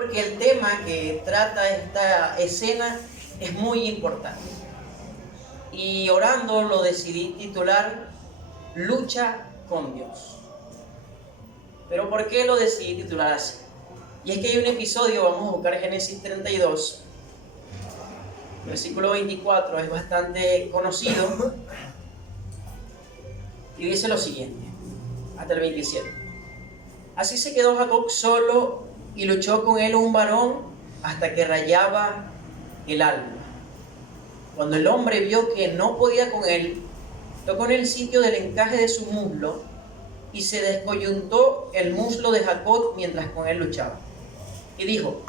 porque el tema que trata esta escena es muy importante. Y orando lo decidí titular Lucha con Dios. ¿Pero por qué lo decidí titular así? Y es que hay un episodio, vamos a buscar Génesis 32, versículo 24, es bastante conocido, y dice lo siguiente, hasta el 27. Así se quedó Jacob solo y luchó con él un varón hasta que rayaba el alba. Cuando el hombre vio que no podía con él, tocó en el sitio del encaje de su muslo y se descoyuntó el muslo de Jacob mientras con él luchaba. Y dijo,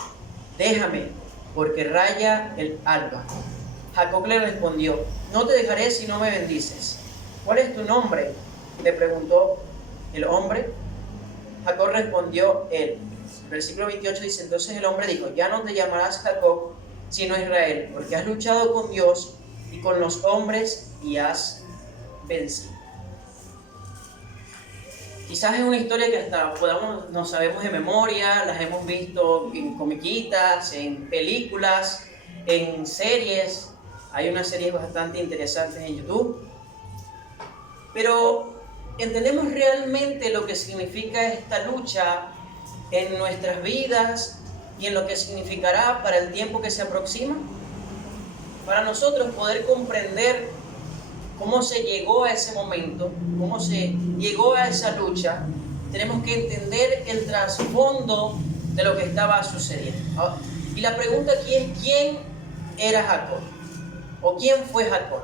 déjame, porque raya el alba. Jacob le respondió, no te dejaré si no me bendices. ¿Cuál es tu nombre?, le preguntó el hombre. Jacob respondió él. Versículo 28 dice, entonces el hombre dijo, ya no te llamarás Jacob, sino Israel, porque has luchado con Dios y con los hombres y has vencido. Quizás es una historia que hasta no sabemos de memoria, las hemos visto en comiquitas, en películas, en series. Hay unas series bastante interesantes en YouTube. Pero ¿entendemos realmente lo que significa esta lucha en nuestras vidas y en lo que significará para el tiempo que se aproxima? Para nosotros poder comprender cómo se llegó a ese momento, cómo se llegó a esa lucha, tenemos que entender el trasfondo de lo que estaba sucediendo. Y la pregunta aquí es, ¿quién era Jacob? ¿O quién fue Jacob?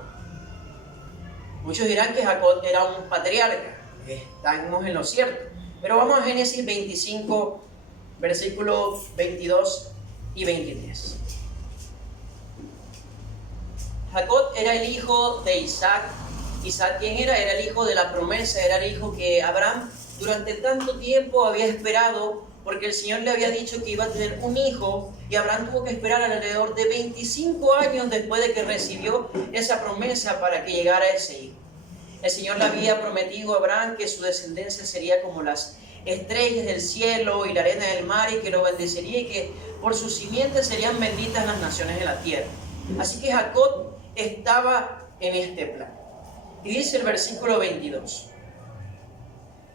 Muchos dirán que Jacob era un patriarca, estamos en lo cierto. Pero vamos a Génesis 25, versículos 22 y 23. Jacob era el hijo de Isaac. Isaac, ¿quién era? Era el hijo de la promesa, era el hijo que Abraham durante tanto tiempo había esperado, porque el Señor le había dicho que iba a tener un hijo, y Abraham tuvo que esperar alrededor de 25 años después de que recibió esa promesa para que llegara ese hijo. El Señor le había prometido a Abraham que su descendencia sería como las estrellas del cielo y la arena del mar, y que lo bendeciría, y que por su simiente serían benditas las naciones de la tierra. Así que Jacob estaba en este plan. Y dice el versículo 22,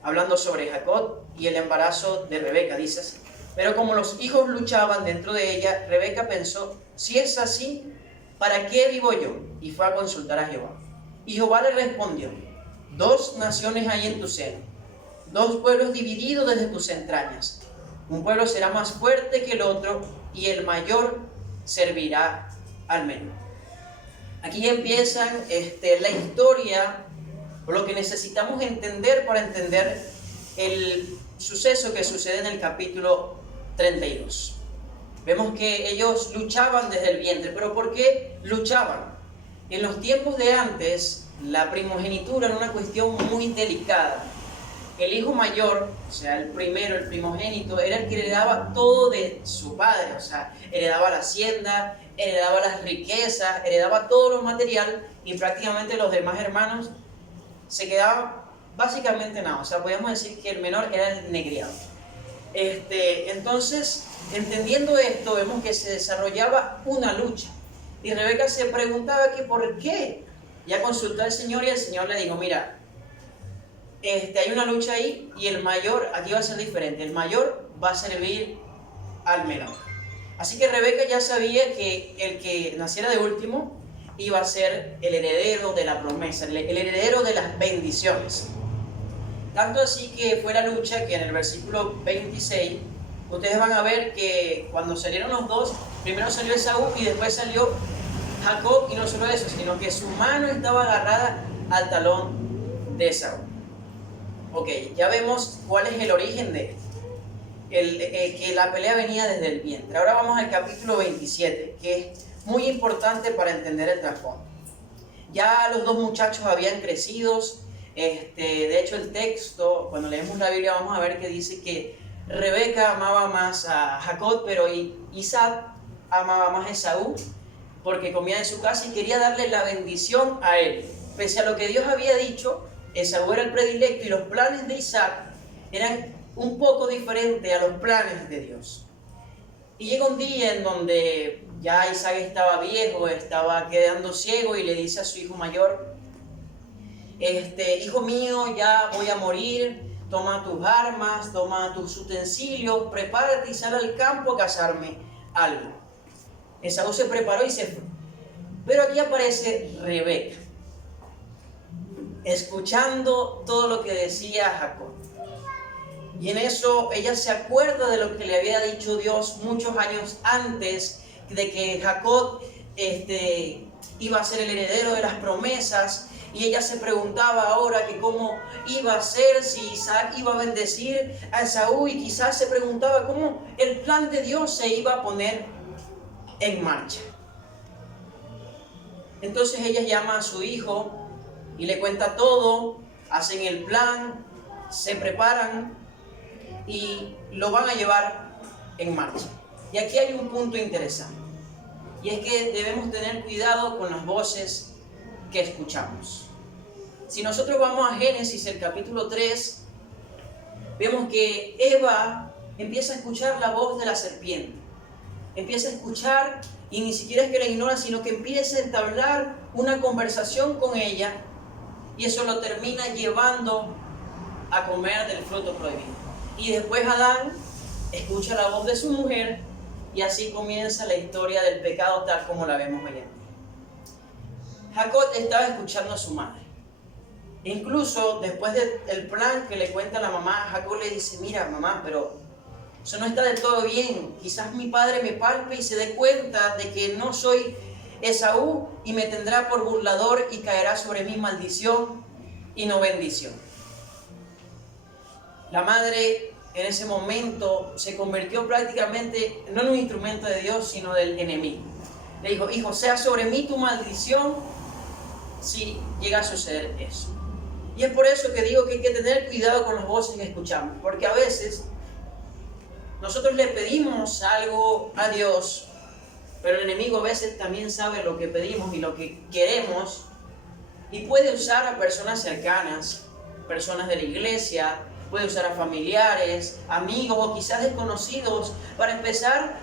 hablando sobre Jacob y el embarazo de Rebeca, dice así, pero como los hijos luchaban dentro de ella, Rebeca pensó, si es así, ¿para qué vivo yo? Y fue a consultar a Jehová. Y Jehová le respondió, 2 naciones hay en tu seno, 2 pueblos divididos desde tus entrañas. Un pueblo será más fuerte que el otro, y el mayor servirá al menor. Aquí empiezan la historia, o lo que necesitamos entender para entender el suceso que sucede en el capítulo 32. Vemos que ellos luchaban desde el vientre, pero ¿por qué luchaban? En los tiempos de antes, la primogenitura era una cuestión muy delicada. El hijo mayor, o sea, el primero, el primogénito, era el que heredaba todo de su padre, o sea, heredaba la hacienda, heredaba las riquezas, heredaba todo lo material, y prácticamente los demás hermanos se quedaban básicamente nada. O sea, podríamos decir que el menor era el negriado. Entonces, entendiendo esto, vemos que se desarrollaba una lucha. Y Rebeca se preguntaba que por qué. Ya consultó al Señor, y el Señor le dijo, mira, hay una lucha ahí, y el mayor, aquí va a ser diferente, el mayor va a servir al menor. Así que Rebeca ya sabía que el que naciera de último iba a ser el heredero de la promesa, el heredero de las bendiciones. Tanto así que fue la lucha que en el versículo 26, ustedes van a ver que cuando salieron los dos, primero salió Esaú y después salió Jacob, y no solo eso, sino que su mano estaba agarrada al talón de Esaú. Ok, ya vemos cuál es el origen de esto. Que la pelea venía desde el vientre. Ahora vamos al capítulo 27, que es muy importante para entender el trasfondo. Ya los 2 muchachos habían crecido. De hecho, el texto, cuando leemos la Biblia, vamos a ver que dice que Rebeca amaba más a Jacob, pero Isaac amaba más a Esaú, porque comía en su casa y quería darle la bendición a él. Pese a lo que Dios había dicho, Esaú era el predilecto, y los planes de Isaac eran un poco diferentes a los planes de Dios. Y llega un día en donde ya Isaac estaba viejo, estaba quedando ciego y le dice a su hijo mayor, hijo mío, ya voy a morir, toma tus armas, toma tus utensilios, prepárate y sal al campo a cazarme algo. Esaú se preparó y se fue. Pero aquí aparece Rebeca, escuchando todo lo que decía Jacob. Y en eso ella se acuerda de lo que le había dicho Dios muchos años antes de que Jacob iba a ser el heredero de las promesas. Y ella se preguntaba ahora que cómo iba a ser, si Isaac iba a bendecir a Esaú, y quizás se preguntaba cómo el plan de Dios se iba a poner en marcha. Entonces ella llama a su hijo y le cuenta todo, hacen el plan, se preparan y lo van a llevar en marcha. Y aquí hay un punto interesante, y es que debemos tener cuidado con las voces que escuchamos. Si nosotros vamos a Génesis, el capítulo 3, vemos que Eva empieza a escuchar la voz de la serpiente. Empieza a escuchar, y ni siquiera es que la ignora, sino que empieza a entablar una conversación con ella, y eso lo termina llevando a comer del fruto prohibido. Y después Adán escucha la voz de su mujer, y así comienza la historia del pecado tal como la vemos hoy en día. Jacob estaba escuchando a su madre. Incluso después del plan que le cuenta la mamá, Jacob le dice, mira mamá, pero eso no está del todo bien. Quizás mi padre me palpe y se dé cuenta de que no soy Esaú y me tendrá por burlador y caerá sobre mí maldición y no bendición. La madre en ese momento se convirtió prácticamente no en un instrumento de Dios, sino del enemigo. Le dijo, hijo, sea sobre mí tu maldición si llega a suceder eso. Y es por eso que digo que hay que tener cuidado con las voces que escuchamos, porque a veces nosotros le pedimos algo a Dios, pero el enemigo a veces también sabe lo que pedimos y lo que queremos, y puede usar a personas cercanas, personas de la iglesia, puede usar a familiares, amigos o quizás desconocidos para empezar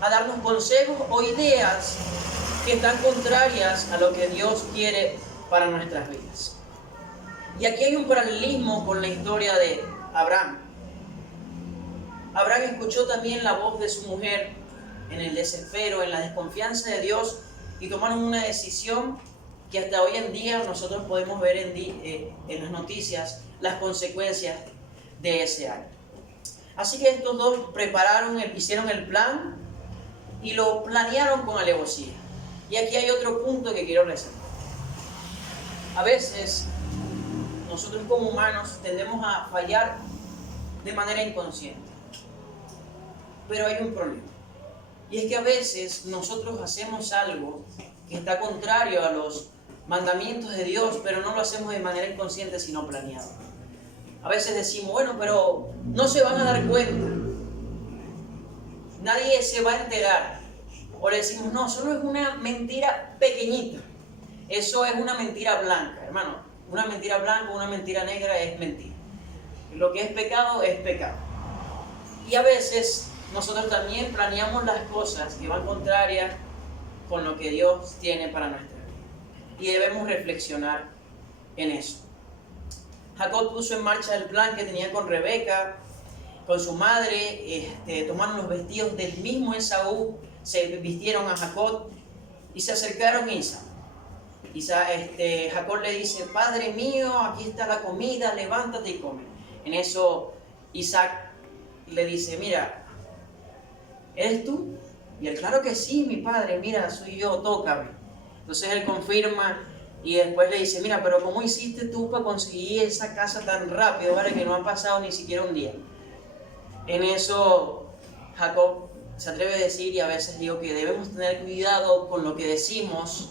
a darnos consejos o ideas que están contrarias a lo que Dios quiere para nuestras vidas. Y aquí hay un paralelismo con la historia de Abraham. Abraham escuchó también la voz de su mujer en el desespero, en la desconfianza de Dios, y tomaron una decisión que hasta hoy en día nosotros podemos ver en las noticias las consecuencias de ese acto. Así que estos dos hicieron el plan y lo planearon con alevosía. Y aquí hay otro punto que quiero resaltar. A veces nosotros como humanos tendemos a fallar de manera inconsciente. Pero hay un problema. Y es que a veces nosotros hacemos algo que está contrario a los mandamientos de Dios, pero no lo hacemos de manera inconsciente, sino planeado. A veces decimos, bueno, pero no se van a dar cuenta. Nadie se va a enterar. O le decimos, no, solo es una mentira pequeñita. Eso es una mentira blanca, hermano. Una mentira blanca, una mentira negra es mentira. Lo que es pecado es pecado. Y a veces nosotros también planeamos las cosas que van contrarias con lo que Dios tiene para nuestra vida. Y debemos reflexionar en eso. Jacob puso en marcha el plan que tenía con Rebeca, con su madre, tomaron los vestidos del mismo Esaú, se vistieron a Jacob y se acercaron a Isaac. Jacob le dice, Padre mío, aquí está la comida, levántate y come. En eso Isaac le dice, mira, ¿eres tú? Y él, claro que sí, mi padre, mira, soy yo, tócame. Entonces él confirma y después le dice, mira, pero ¿cómo hiciste tú para conseguir esa casa tan rápido, ¿vale? Que no ha pasado ni siquiera un día. En eso Jacob se atreve a decir, y a veces digo que debemos tener cuidado con lo que decimos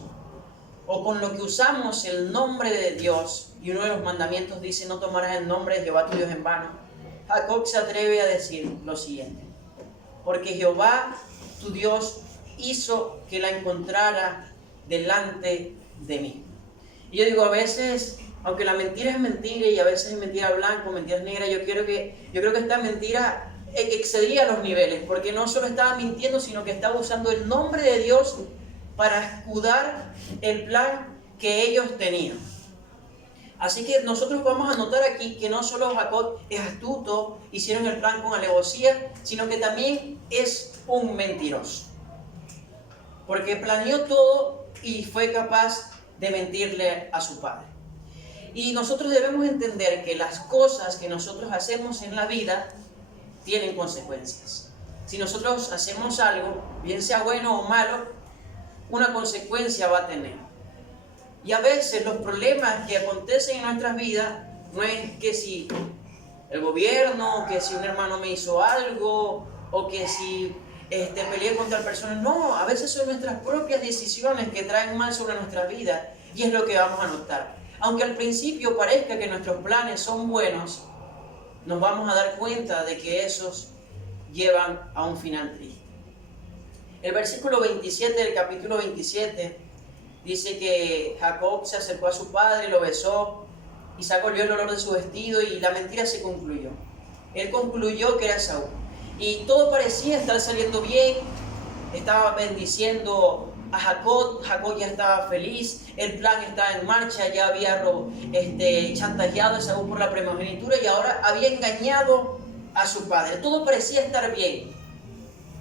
o con lo que usamos el nombre de Dios, y uno de los mandamientos dice, no tomarás el nombre de Jehová tu Dios en vano. Jacob se atreve a decir lo siguiente, porque Jehová tu Dios hizo que la encontrara delante de mí. Y yo digo, a veces, aunque la mentira es mentira y a veces es mentira blanca o mentira negra, yo creo que esta mentira excedía los niveles, porque no solo estaba mintiendo, sino que estaba usando el nombre de Dios para escudar el plan que ellos tenían. Así que nosotros vamos a notar aquí que no solo Jacob es astuto, hicieron el plan con alevosía, sino que también es un mentiroso. Porque planeó todo y fue capaz de mentirle a su padre. Y nosotros debemos entender que las cosas que nosotros hacemos en la vida tienen consecuencias. Si nosotros hacemos algo, bien sea bueno o malo, una consecuencia va a tener. Y a veces los problemas que acontecen en nuestras vidas no es que si el gobierno, que si un hermano me hizo algo, o que si peleé con tal persona. No, a veces son nuestras propias decisiones que traen mal sobre nuestra vida, y es lo que vamos a notar. Aunque al principio parezca que nuestros planes son buenos, nos vamos a dar cuenta de que esos llevan a un final triste. El versículo 27 del capítulo 27 dice que Jacob se acercó a su padre, lo besó, Isaac olió el olor de su vestido y la mentira se concluyó. Él concluyó que era Esaú. Y todo parecía estar saliendo bien, estaba bendiciendo a Jacob, Jacob ya estaba feliz, el plan estaba en marcha, ya había chantajeado a Esaú por la primogenitura y ahora había engañado a su padre. Todo parecía estar bien.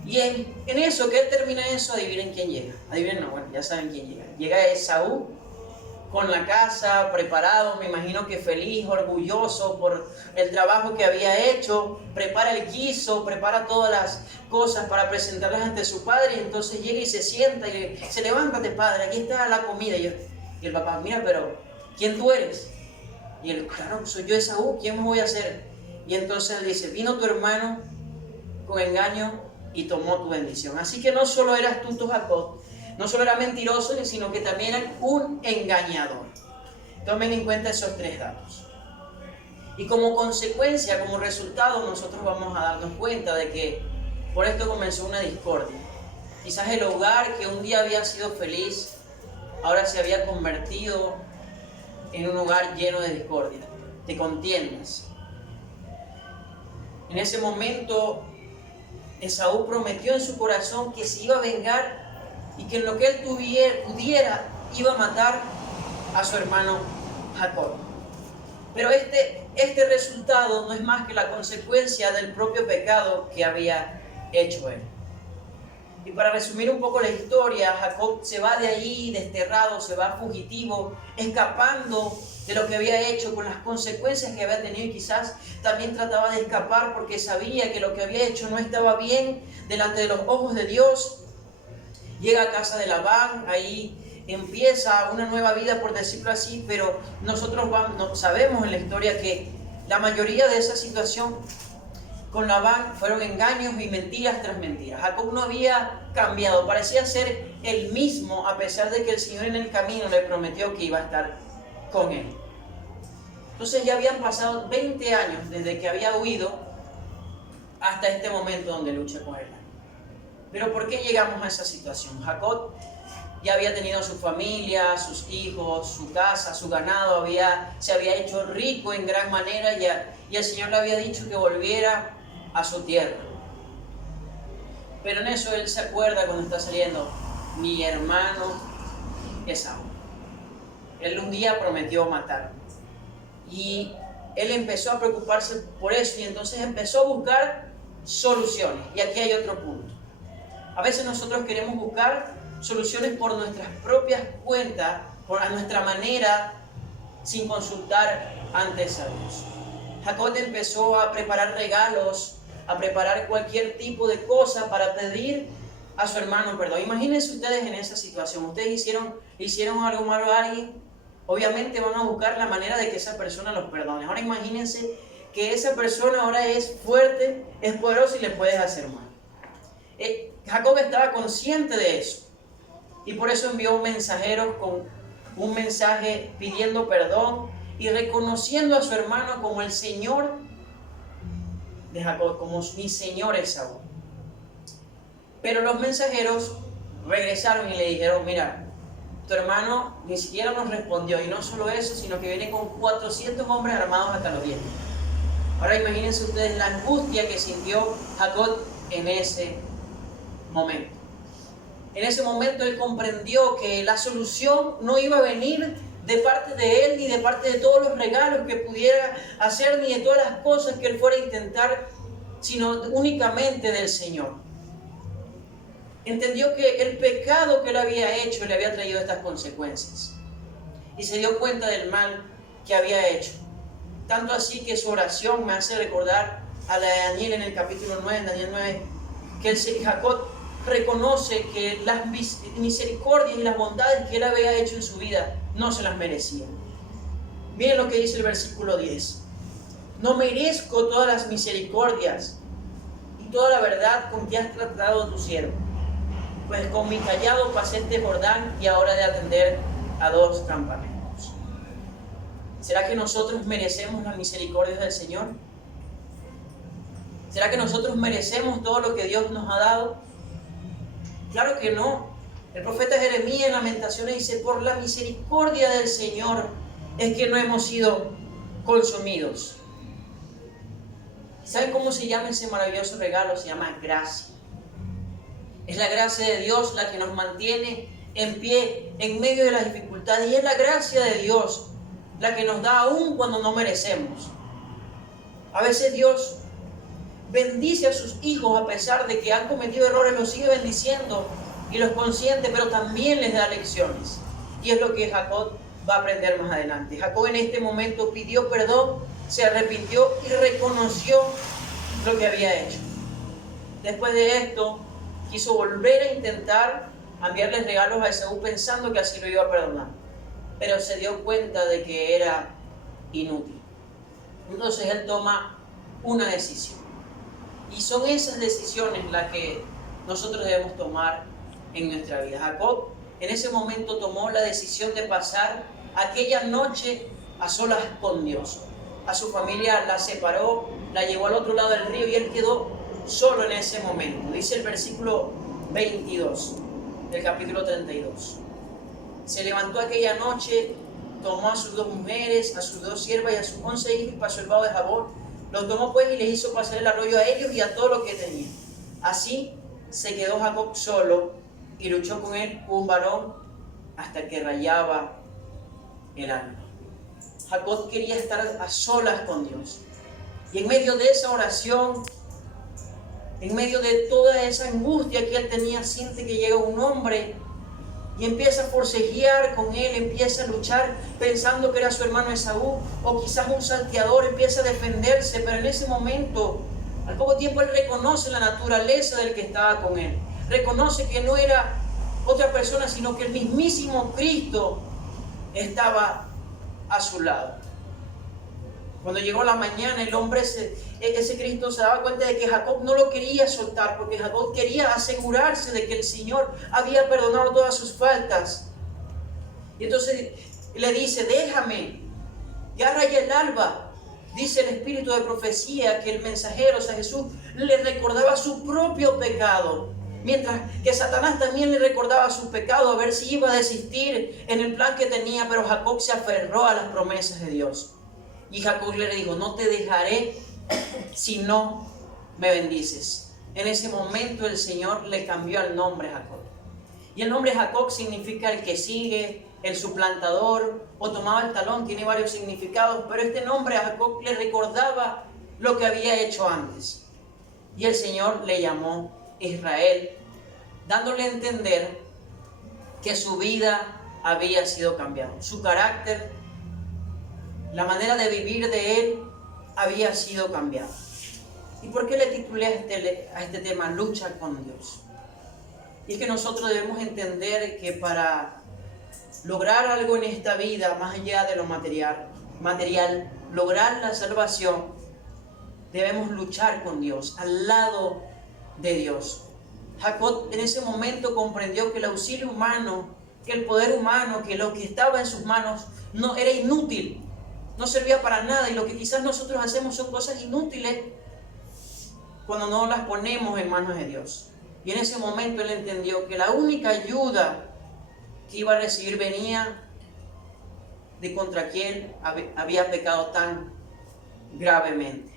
Y en eso, que él termina eso, adivinen quién llega. Adivinen, no, bueno, ya saben quién llega. Llega Esaú con la casa preparado, me imagino que feliz, orgulloso por el trabajo que había hecho. Prepara el guiso, prepara todas las cosas para presentarlas ante su padre. Y entonces llega y se sienta y le dice: levántate, padre, aquí está la comida. Y el papá: mira, pero ¿quién tú eres? Y él: claro, soy yo, Esaú, ¿quién me voy a hacer? Y entonces él dice: vino tu hermano con engaño y tomó tu bendición. Así que no solo era astuto Jacob, no solo era mentiroso, sino que también era un engañador. Tomen en cuenta esos tres datos. Y como consecuencia, como resultado, nosotros vamos a darnos cuenta de que por esto comenzó una discordia. Quizás el hogar que un día había sido feliz, ahora se había convertido en un hogar lleno de discordia, de contiendas. En ese momento, Esaú prometió en su corazón que se iba a vengar y que en lo que él pudiera iba a matar a su hermano Jacob. Pero este resultado no es más que la consecuencia del propio pecado que había hecho él. Y para resumir un poco la historia, Jacob se va de ahí desterrado, se va fugitivo, escapando de lo que había hecho, con las consecuencias que había tenido, y quizás también trataba de escapar porque sabía que lo que había hecho no estaba bien delante de los ojos de Dios. Llega a casa de Labán, ahí empieza una nueva vida, por decirlo así, pero nosotros sabemos en la historia que la mayoría de esa situación con Labán fueron engaños y mentiras tras mentiras. Jacob no había cambiado, parecía ser el mismo, a pesar de que el Señor en el camino le prometió que iba a estar con él. Entonces ya habían pasado 20 años desde que había huido hasta este momento donde lucha con él. Pero ¿por qué llegamos a esa situación? Jacob ya había tenido su familia, sus hijos, su casa, su ganado, se había hecho rico en gran manera, y el Señor le había dicho que volviera a su tierra. Pero en eso él se acuerda cuando está saliendo: mi hermano Esaú. Él un día prometió matarme. Y él empezó a preocuparse por eso, y entonces empezó a buscar soluciones. Y aquí hay otro punto. A veces nosotros queremos buscar soluciones por nuestras propias cuentas, a nuestra manera, sin consultar antes a Dios. Jacob empezó a preparar regalos, a preparar cualquier tipo de cosa para pedir a su hermano perdón. Imagínense ustedes en esa situación. Ustedes hicieron algo malo a alguien, obviamente van a buscar la manera de que esa persona los perdone. Ahora imagínense que esa persona ahora es fuerte, es poderosa y le puedes hacer mal. Jacob estaba consciente de eso, y por eso envió un mensajero con un mensaje pidiendo perdón y reconociendo a su hermano como el Señor de Jacob, como mi Señor Esaú. Pero los mensajeros regresaron y le dijeron: mira, tu hermano ni siquiera nos respondió, y no solo eso, sino que viene con 400 hombres armados hasta los dientes. Ahora imagínense ustedes la angustia que sintió Jacob en ese momento. En ese momento él comprendió que la solución no iba a venir de parte de él, ni de parte de todos los regalos que pudiera hacer, ni de todas las cosas que él fuera a intentar, sino únicamente del Señor. Entendió que el pecado que él había hecho le había traído estas consecuencias. Y se dio cuenta del mal que había hecho. Tanto así que su oración me hace recordar a la de Daniel en el capítulo 9, en Daniel 9, que Jacob reconoce que las misericordias y las bondades que él había hecho en su vida no se las merecía. Miren lo que dice el versículo 10. No merezco todas las misericordias y toda la verdad con que has tratado a tu siervo, pues con mi callado pasé este Jordán y ahora he de atender a 2 campamentos. ¿Será que nosotros merecemos las misericordias del Señor? ¿Será que nosotros merecemos todo lo que Dios nos ha dado? Claro que no. El profeta Jeremías en Lamentaciones dice: por la misericordia del Señor es que no hemos sido consumidos. ¿Saben cómo se llama ese maravilloso regalo? Se llama gracia. Es la gracia de Dios la que nos mantiene en pie en medio de las dificultades, y es la gracia de Dios la que nos da aún cuando no merecemos. A veces Dios bendice a sus hijos a pesar de que han cometido errores, los sigue bendiciendo y los consiente, pero también les da lecciones. Y es lo que Jacob va a aprender más adelante. Jacob en este momento pidió perdón, se arrepintió y reconoció lo que había hecho. Después de esto, quiso volver a intentar enviarles regalos a Esaú pensando que así lo iba a perdonar, pero se dio cuenta de que era inútil. Entonces él toma una decisión. Y son esas decisiones las que nosotros debemos tomar en nuestra vida. Jacob en ese momento tomó la decisión de pasar aquella noche a solas con Dios. A su familia la separó, la llevó al otro lado del río y él quedó solo en ese momento. Dice el versículo 22 del capítulo 32. Se levantó aquella noche, tomó a sus 2 mujeres, a sus 2 siervas y a sus 11 hijos y pasó el vado de Jabón. Los tomó pues y les hizo pasar el arroyo a ellos y a todo lo que tenían. Así se quedó Jacob solo y luchó con él un varón hasta que rayaba el alma. Jacob quería estar a solas con Dios. Y en medio de esa oración, en medio de toda esa angustia que él tenía, siente que llega un hombre y empieza a forcejear con él, empieza a luchar pensando que era su hermano Esaú, o quizás un salteador, empieza a defenderse, pero en ese momento, al poco tiempo, él reconoce la naturaleza del que estaba con él. Reconoce que no era otra persona, sino que el mismísimo Cristo estaba a su lado. Cuando llegó la mañana, el hombre, ese Cristo, se daba cuenta de que Jacob no lo quería soltar, porque Jacob quería asegurarse de que el Señor había perdonado todas sus faltas. Y entonces le dice: déjame, ya raya el alba. Dice el espíritu de profecía que el mensajero, o sea, Jesús, le recordaba su propio pecado, mientras que Satanás también le recordaba su pecado, a ver si iba a desistir en el plan que tenía. Pero Jacob se aferró a las promesas de Dios. Y Jacob le dijo: no te dejaré si no me bendices. En ese momento el Señor le cambió el nombre a Jacob. Y el nombre Jacob significa el que sigue, el suplantador, o tomaba el talón, tiene varios significados, pero este nombre a Jacob le recordaba lo que había hecho antes. Y el Señor le llamó Israel, dándole a entender que su vida había sido cambiada, su carácter, la manera de vivir de él había sido cambiada. ¿Y por qué le titulé a este tema Lucha con Dios? Y es que nosotros debemos entender que para lograr algo en esta vida, más allá de lo material, lograr la salvación, debemos luchar con Dios, al lado de Dios. Jacob en ese momento comprendió que el auxilio humano, que el poder humano, que lo que estaba en sus manos no era inútil, no servía para nada, y lo que quizás nosotros hacemos son cosas inútiles cuando no las ponemos en manos de Dios. Y en ese momento él entendió que la única ayuda que iba a recibir venía de contra quien había pecado tan gravemente.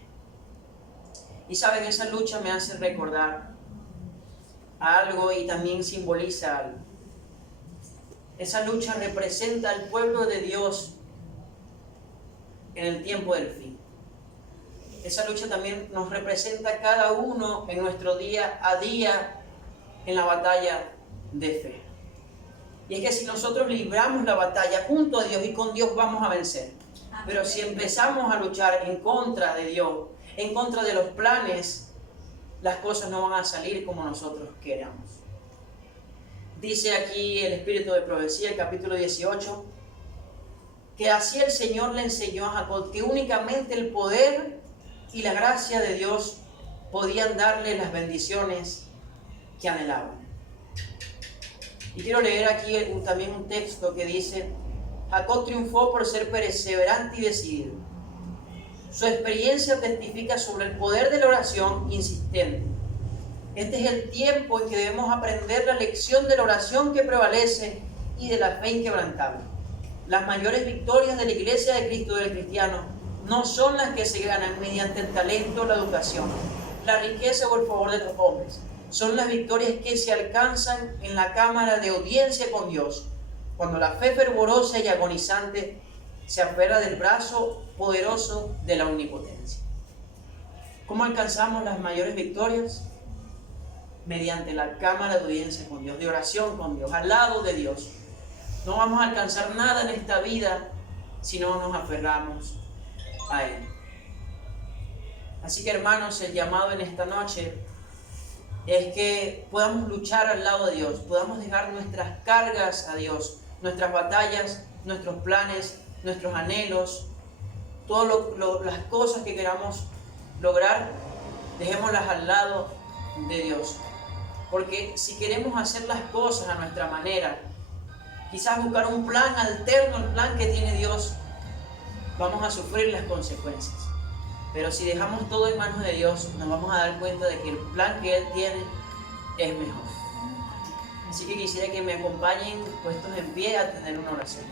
Y saben, esa lucha me hace recordar algo y también simboliza algo. Esa lucha representa al pueblo de Dios en el tiempo del fin. Esa lucha también nos representa a cada uno en nuestro día a día en la batalla de fe. Y es que si nosotros libramos la batalla junto a Dios y con Dios, vamos a vencer. Pero si empezamos a luchar en contra de Dios, en contra de los planes, las cosas no van a salir como nosotros queramos. Dice aquí el Espíritu de Profecía, el capítulo 18, que así el Señor le enseñó a Jacob que únicamente el poder y la gracia de Dios podían darle las bendiciones que anhelaban. Y quiero leer aquí también un texto que dice: Jacob triunfó por ser perseverante y decidido. Su experiencia testifica sobre el poder de la oración insistente. Este es el tiempo en que debemos aprender la lección de la oración que prevalece y de la fe inquebrantable. Las mayores victorias de la Iglesia de Cristo del cristiano no son las que se ganan mediante el talento o la educación, la riqueza o el favor de los hombres. Son las victorias que se alcanzan en la cámara de audiencia con Dios, cuando la fe fervorosa y agonizante se aferra del brazo poderoso de la omnipotencia. ¿Cómo alcanzamos las mayores victorias? Mediante la cámara de audiencia con Dios, de oración con Dios, al lado de Dios. No vamos a alcanzar nada en esta vida si no nos aferramos a Él. Así que, hermanos, el llamado en esta noche es que podamos luchar al lado de Dios, podamos dejar nuestras cargas a Dios, nuestras batallas, nuestros planes, nuestros anhelos, todas las cosas que queramos lograr, dejémoslas al lado de Dios. Porque si queremos hacer las cosas a nuestra manera, quizás buscar un plan alterno al plan que tiene Dios, vamos a sufrir las consecuencias. Pero si dejamos todo en manos de Dios, nos vamos a dar cuenta de que el plan que Él tiene es mejor. Así que quisiera que me acompañen puestos en pie a tener una oración.